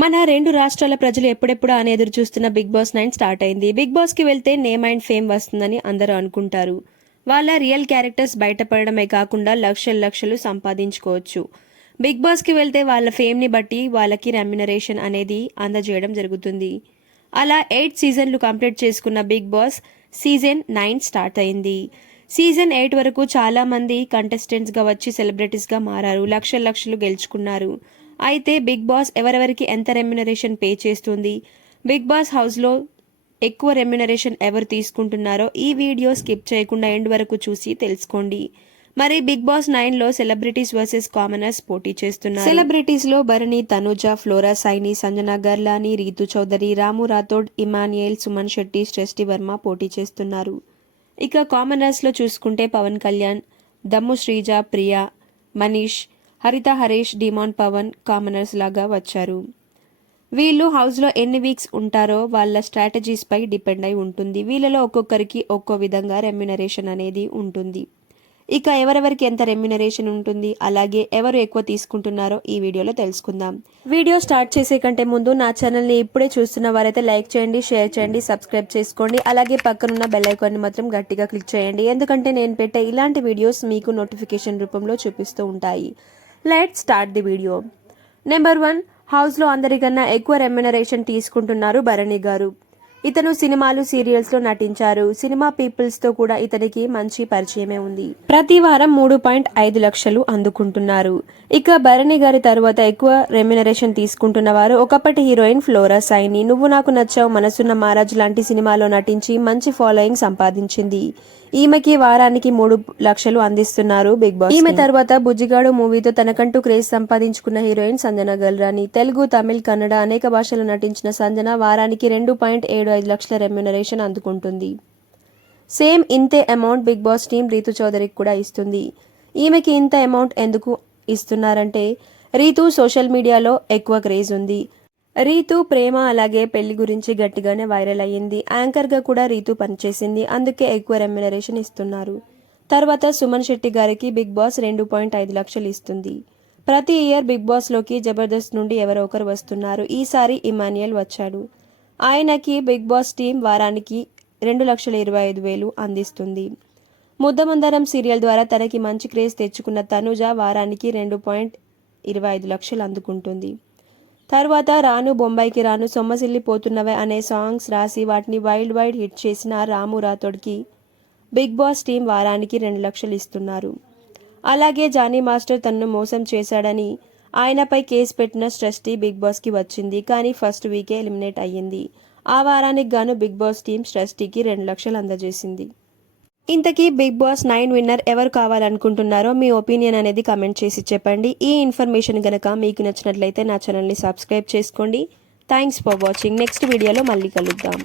మన రెండు రాష్ట్రాల ప్రజలు ఎప్పుడెప్పుడు అని ఎదురు చూస్తున్న బిగ్ బాస్ 9 స్టార్ట్ అయింది. బిగ్ బాస్ కి వెళ్తే నేమ్ అండ్ ఫేమ్ వస్తుందని అందరూ అనుకుంటారు. వాళ్ళ రియల్ క్యారెక్టర్స్ బయటపడడమే కాకుండా లక్షలు సంపాదించుకోవచ్చు. బిగ్ బాస్ కి వెళ్తే వాళ్ళ ఫేమ్ ని బట్టి వాళ్ళకి రెమ్యునరేషన్ అనేది అందజేయడం జరుగుతుంది. అలా 8 సీజన్లు కంప్లీట్ చేసుకున్న బిగ్ బాస్ సీజన్ 9 స్టార్ట్ అయింది. సీజన్ 8 వరకు చాలా మంది కంటెస్టెంట్స్ గా వచ్చి సెలబ్రిటీస్ గా మారారు. లక్షలు గెలుచుకున్నారు. అయితే బిగ్ బాస్ ఎవరెవరికి ఎంత రెమ్యునరేషన్ పే చేస్తుంది, బిగ్ బాస్ హౌస్లో ఎక్కువ రెమ్యునరేషన్ ఎవరు తీసుకుంటున్నారో ఈ వీడియో స్కిప్ చేయకుండా ఎండ్ వరకు చూసి తెలుసుకోండి. మరి బిగ్ బాస్ 9లో సెలబ్రిటీస్ వర్సెస్ కామనర్స్ పోటీ చేస్తున్నారు. సెలబ్రిటీస్ లో భరణి, తనుజ, ఫ్లోరా, సైని, సంజన గర్లాని, రీతు చౌదరి, రాము రాథోడ్, ఇమాన్యుయల్, సుమన్ శెట్టి, సృష్టి వర్మ పోటీ చేస్తున్నారు. ఇక కామనర్స్ లో చూసుకుంటే పవన్ కళ్యాణ్, దమ్ము శ్రీజ, ప్రియా, మనీష్, హరిత, హరీష్, డిమాన్ పవన్ కామనర్స్ లాగా వచ్చారు. వీళ్ళు హౌస్లో ఎన్ని వీక్స్ ఉంటారో వాళ్ళ స్ట్రాటజీస్ పై డిపెండ్ అయి ఉంటుంది. వీళ్ళలో ఒక్కొక్కరికి ఒక్కో విధంగా రెమ్యునరేషన్ అనేది ఉంటుంది. ఇక ఎవరెవరికి ఎంత రెమ్యునరేషన్ ఉంటుంది, అలాగే ఎవరు ఎక్కువ తీసుకుంటున్నారో ఈ వీడియోలో తెలుసుకుందాం. వీడియో స్టార్ట్ చేసే కంటే ముందు నా ఛానల్ని ఇప్పుడే చూస్తున్న వారైతే లైక్ చేయండి, షేర్ చేయండి, సబ్స్క్రైబ్ చేసుకోండి. అలాగే పక్కనున్న బెల్ ఐకాన్ని మాత్రం గట్టిగా క్లిక్ చేయండి. ఎందుకంటే నేను పెట్టే ఇలాంటి వీడియోస్ మీకు నోటిఫికేషన్ రూపంలో చూపిస్తూ ఉంటాయి. Let's start the video. Number 1, హౌస్లో అందరికన్నా ఎక్కువ రెమ్యునరేషన్ తీసుకుంటున్నారు భరణి గారు. ఇతను సినిమాలు, సీరియల్స్ లో నటించారు. సినిమా పీపుల్స్ తో కూడా ఇతనికి మంచి పరిచయమే ఉంది. ప్రతి వారం 3.5 లక్షలు అందుకుంటున్నారు. ఇక భరణి గారి తరువాత ఎక్కువ రెమ్యునరేషన్ తీసుకుంటున్న వారు ఒకప్పటి హీరోయిన్ ఫ్లోరా సైని. నువ్వు నాకు నచ్చావు, మనసున్న మహారాజు లాంటి సినిమాలో నటించి మంచి ఫాలోయింగ్ సంపాదించింది. ఈమెకి వారానికి 3 లక్షలు అందిస్తున్నారు బిగ్ బాస్. ఈమె తర్వాత బుజ్జిగాడు మూవీతో తనకంటూ క్రేజ్ సంపాదించుకున్న హీరోయిన్ సంజన గల్రాని. తెలుగు, తమిళ్, కన్నడ అనేక భాషలు నటించిన సంజన వారానికి 2.75 లక్షల రెమ్యునరేషన్ అందుకుంటుంది. సేమ్ ఇంతే amount Bigg Boss team Ritu చౌదరికి కూడా ఇస్తుంది. ఈమెకి ఇంత అమౌంట్ ఎందుకు ఇస్తున్నారంటే రీతు సోషల్ మీడియాలో ఎక్కువ క్రేజ్ ఉంది. రీతు ప్రేమ అలాగే పెళ్లి గురించి గట్టిగానే వైరల్ అయ్యింది. యాంకర్ గా కూడా రీతు పనిచేసింది. అందుకే ఎక్కువ రెమ్యునరేషన్ ఇస్తున్నారు. తర్వాత సుమన్ శెట్టి గారికి బిగ్ బాస్ 2.5 లక్షలు ఇస్తుంది. ప్రతి ఇయర్ బిగ్ బాస్ లోకి జబర్దస్త్ నుండి ఎవరో ఒకరు వస్తున్నారు. ఈసారి ఇమాన్యుయల్ వచ్చాడు. ఆయనకి బిగ్ బాస్ టీం వారానికి 2,25,000 అందిస్తుంది. ముద్దమందరం సీరియల్ ద్వారా తనకి మంచి క్రేజ్ తెచ్చుకున్న తనుజ వారానికి 2.25 లక్షలు అందుకుంటుంది. తర్వాత రాను, బొంబాయికి రాను, సొమ్మసిల్లిపోతున్నవే అనే సాంగ్స్ రాసి వాటిని వైడ్ హిట్ చేసిన రాము రాథోడ్కి బిగ్ బాస్ టీం వారానికి 2 లక్షలు ఇస్తున్నారు. అలాగే జానీ మాస్టర్ తనను మోసం చేశాడని ఆయనపై కేసు పెట్టిన సృష్టి బిగ్ బాస్కి వచ్చింది. కానీ ఫస్ట్ వీకే ఎలిమినేట్ అయ్యింది. ఆ వారానికి గాను బిగ్ బాస్ టీం సృష్టికి 2 లక్షలు అందజేసింది. ఇంతకీ బిగ్ బాస్ 9 విన్నర్ ఎవరు కావాలనుకుంటున్నారో మీ ఒపీనియన్ అనేది కమెంట్ చేసి చెప్పండి. ఈ ఇన్ఫర్మేషన్ గనక మీకు నచ్చినట్లయితే నా ఛానల్ని సబ్స్క్రైబ్ చేసుకోండి. Thanks for watching. నెక్స్ట్ వీడియోలో మళ్ళీ కలుద్దాం.